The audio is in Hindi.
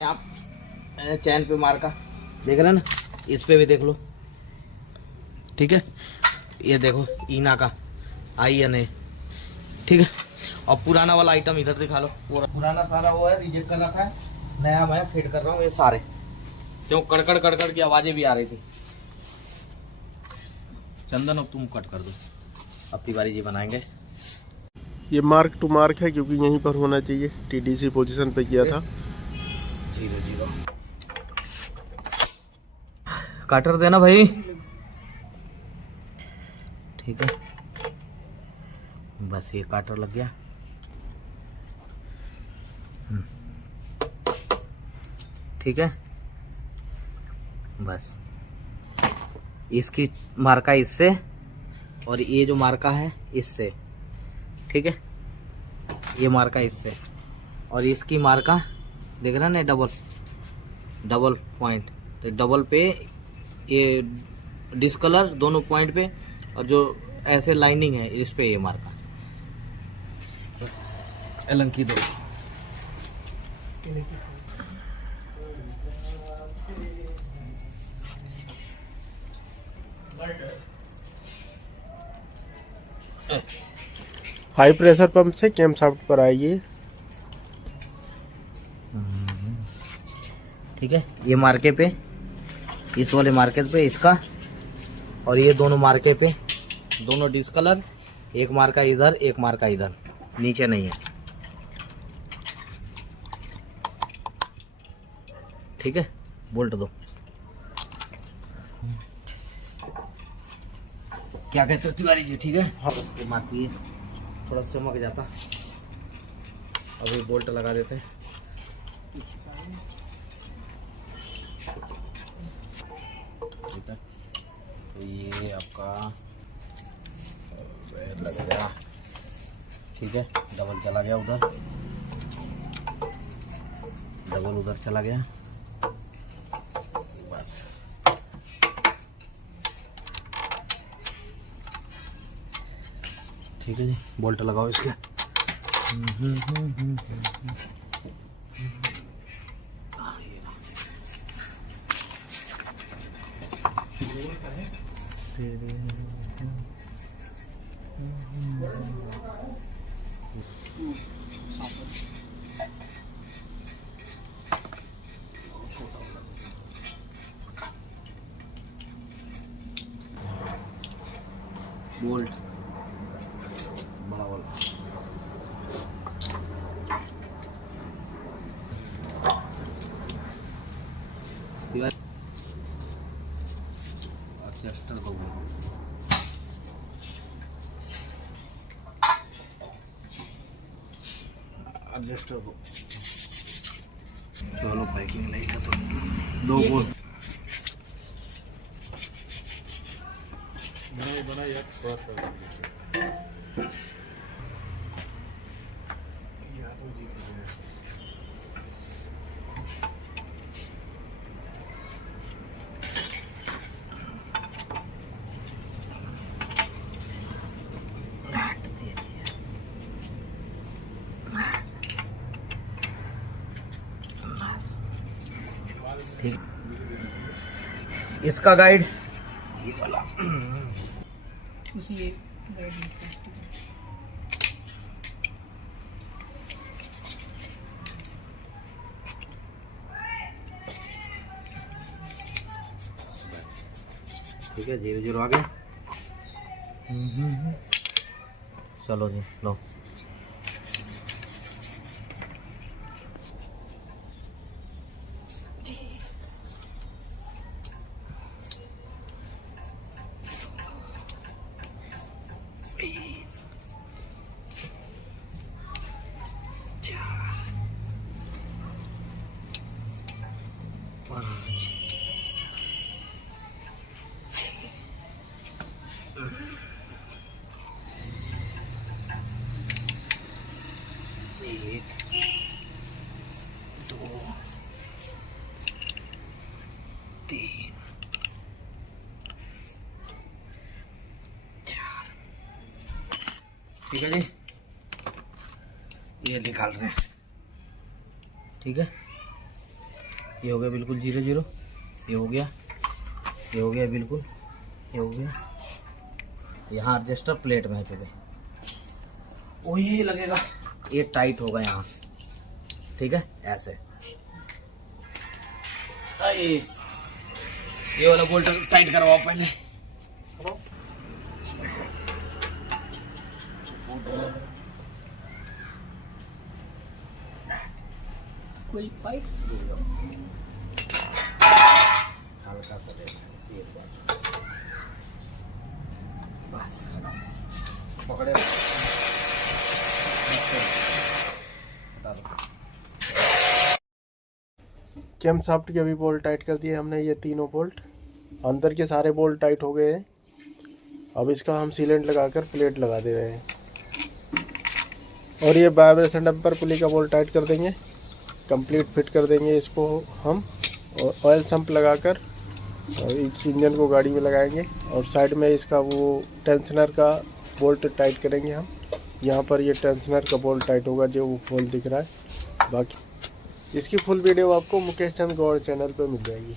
आप चैन पे मार का देख रहे हैं ना, इस पे भी देख लो। ठीक है, ये देखो ईना का आई है नहीं। ठीक है, और पुराना वाला आइटम इधर दिखा लो। पुराना सारा वो है, रिजेक्ट कर रखा है, नया मैं फिट कर रहा हूँ। ये सारे क्यों कड़कड़ कड़कड़ की आवाजें भी आ रही थी। चंदन अब तुम कट कर दो, अब तिवारी जी बनाएंगे। ये मार्क टू मार्क है क्योंकि यहीं पर होना चाहिए। टीडीसी पोजीशन पे किया था। 0-0 काटर देना भाई। ठीक है, बस ये काटर लग गया। ठीक है, बस इसकी मार्का इससे और ये जो मार्का है इससे। ठीक है, ये मार्का इससे और इसकी मार्का देख रहा ना, डबल पॉइंट। तो डबल पे ये डिस्कलर दोनों पॉइंट पे, और जो ऐसे लाइनिंग है इस पे ये मार्का। एलंकी दो हाई प्रेशर पंप से कैम शाफ्ट पर आइए। ठीक है, ये मार्के पे, इस वाले मार्के पे इसका, और ये दोनों मार्के पे दोनों डिस्कलर, एक मार्का इधर एक मार्का इधर, नीचे नहीं है। ठीक है, बोल्ट दो। क्या कहते हो तिवारी जी? ठीक है, हाँ, उसके मार्की थोड़ा सा चमक जाता। अभी बोल्ट लगा देते हैं। ठीक है, तो ये आपका लग गया। ठीक है, डबल चला गया उधर, डबल उधर चला गया। बस ठीक है जी, बोल्ट लगाओ इसके। बोल्ट बड़ा वाला। एडजस्टर दो, एडजस्टर दो। चलो पैकिंग नहीं था तो दो बोल बना यार। ठीक, इसका गाइड ये वाला उसी एक गाइड में प्लास्टिक है। ठीक है, 0-0 आ गया। चलो जी, लो। ठीक है जी, ये निकाल रहे हैं। ठीक है, ये हो गया बिल्कुल 0 0, ये हो गया, ये हो गया बिल्कुल, ये हो गया। यहाँ एडजस्टर प्लेट में चुके, ओ ये लगेगा, ये टाइट होगा यहाँ, ठीक है ऐसे। ये वाला बोल्ट टाइट करवाओ पहले। कोई पाइप हल्का सा देना, एक बार बस पकड़े, हटा दो। कैम शाफ्ट के भी बोल्ट टाइट कर दिए हमने, ये तीनों बोल्ट, अंदर के सारे बोल्ट टाइट हो गए हैं। अब इसका हम सीलेंट लगाकर प्लेट लगा दे रहे हैं। और ये वाइब्रेशन डंपर पुली का बोल्ट टाइट कर देंगे, कंप्लीट फिट कर देंगे इसको हम, और ऑयल सम्प लगाकर और इस इंजन को गाड़ी में लगाएंगे। और साइड में इसका वो टेंशनर का बोल्ट टाइट करेंगे हम। यहाँ पर ये टेंशनर का बोल्ट टाइट होगा जो वो बोल्ट दिख रहा है। बाकी इसकी फुल वीडियो आपको मुकेश चंद गौड़ चैनल पर मिल जाएगी।